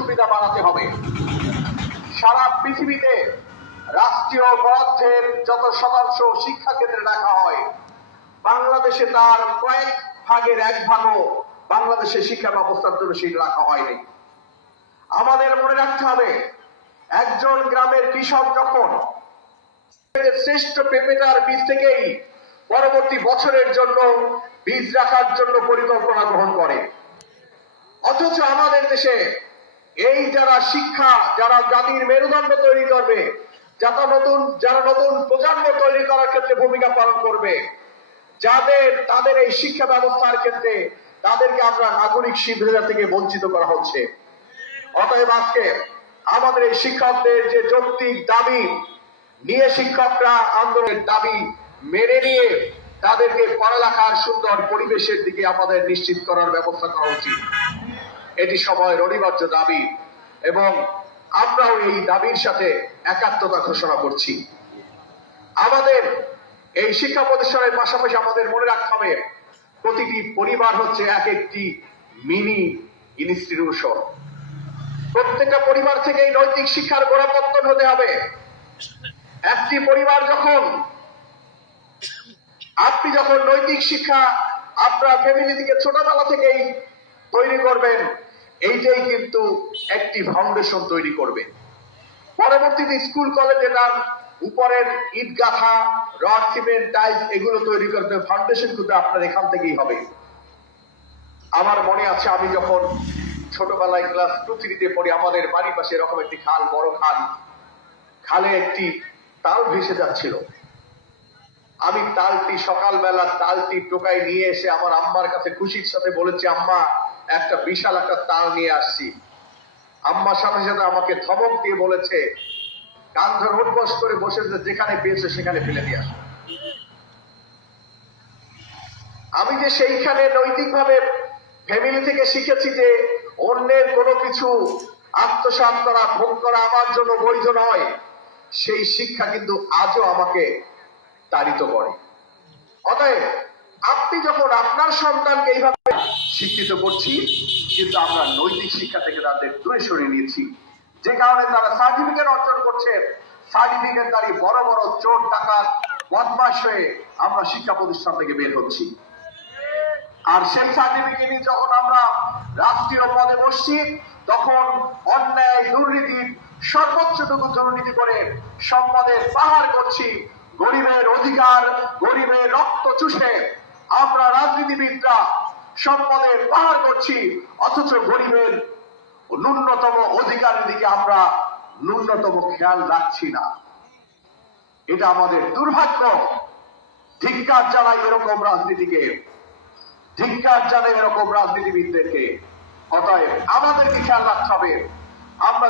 সুবিধা বাড়াতে হবে। সারা পৃথিবীতে রাষ্ট্রীয় বরাদ্দের যত শতাংশ শিক্ষা ক্ষেত্রে রাখা হয়, বাংলাদেশে তার কয়েক ভাগের এক ভাগও বাংলাদেশের শিক্ষা ব্যবস্থার জন্য সেটা রাখা হয়নি। আমাদের মনে রাখতে হবে, একজন গ্রামের কৃষক যখন শ্রেষ্ঠ পেঁপেটার বীজ থেকেই পরবর্তী বছরের জন্য বীজ রাখার জন্য পরিকল্পনা গ্রহণ করে, অথচ আমাদের দেশে এই যারা শিক্ষা, যারা জাতির মেরুদণ্ড তৈরি করবে, যারা নতুন প্রজন্ম তৈরি করার ক্ষেত্রে ভূমিকা পালন করবে, তাদের এই শিক্ষা ব্যবস্থার ক্ষেত্রে তাদেরকে আমরা নাগরিক সুবিধা থেকে বঞ্চিত করা হচ্ছে। অতএব আজকে আমাদের এই শিক্ষকদের যে যৌক্তিক দাবি নিয়ে শিক্ষকরা আন্দোলনের দাবি মেনে নিয়ে তাদেরকে পড়ালেখার সুন্দর পরিবেশের দিকে আমাদের নিশ্চিত করার ব্যবস্থা করা উচিত। এটি সময়ের অনিবার্য দাবি এবং আমরাও এই দাবির সাথে একাত্মতা ঘোষণা করছি। আমাদের এই শিক্ষা প্রতিষ্ঠানের পাশাপাশি আমাদের মনে রাখতে হবে, প্রতিটি পরিবার হচ্ছে এক একটি মিনি ইনস্টিটিউশন। প্রত্যেকটা পরিবার থেকে এই নৈতিক শিক্ষার গোড়াপত্তন হতে হবে। একটি পরিবার আপনি যখন নৈতিক শিক্ষা আপনার ফ্যামিলি থেকে ছোটবেলা থেকেই তৈরি করবেন, এইটাই কিন্তু একটি ফাউন্ডেশন তৈরি করবে। পরবর্তীতে স্কুল কলেজে তার উপরের ইট গাঁথা, রড, সিমেন্ট, টাইলস এগুলো তৈরি করবে, ফাউন্ডেশন কিন্তু আপনার এখান থেকেই হবে। আমার মনে আছে, আমি যখন ছোটবেলায় ক্লাস 2-3-তে পড়ি, আমাদের বাড়ির পাশে এরকম একটি খাল, বড় খালে একটি তাল ভেসে যাচ্ছিল। আমি সকালবেলা তালটি টোকায় নিয়ে এসে আমার আম্মার কাছে খুশির সাথে বলেছি, আম্মা একটা বিশাল একটা তাল নিয়ে আসছি। আম্মার সাথে সাথে আমাকে ধমক দিয়ে বলেছে, কান ধরে উঠবস করে বসে যেখানে পেয়েছে সেখানে ফেলে দিয়ে আসো। আমি যে সেইখানে নৈতিকভাবে ফ্যামিলি থেকে শিখেছি যে অন্যের কোনো কিছু আত্মসাৎ করা, ভোগ করা আমার জন্য বৈধ নয়, সেই শিক্ষা কিন্তু আজও আমাকে তাড়িত করে। অতএব আপনি যখন আপনার সন্তানকে এইভাবে শিক্ষিত করছি, কিন্তু আমরা নৈতিক শিক্ষা থেকে তাদের দূরে সরিয়ে নিয়েছি, যে কারণে তারা সার্টিফিকেট অর্জন করছে। সার্টিফিকেট দাঁড়িয়ে বড় বড় চোর, ডাকাত, বদমাশ হয়ে আমরা শিক্ষা প্রতিষ্ঠান থেকে বের হচ্ছি। আর সেই সার্টিফিকেট নিয়ে যখন আমরা রাষ্ট্রীয় পদে বসছি, তখন অন্যায়, দুর্নীতি, সর্বোচ্চটুকু দুর্নীতি করে সম্পদের পাহাড় করছি। গরিবের অধিকার, গরিবের রক্ত চুষে আমরা রাজনীতিবিদরা সম্পদের পাহাড় করছি, অথচ গরিবের ন্যূনতম অধিকারের দিকে আমরা ন্যূনতম খেয়াল রাখছি না। এটা আমাদের দুর্ভাগ্য। ধিক্কার জানাই এরকম রাজনীতিকে, ধিক্কার জানাই এরকম রাজনীতিবিদদেরকে। অতএব আমাদেরকে খেয়াল রাখতে হবে, আমরা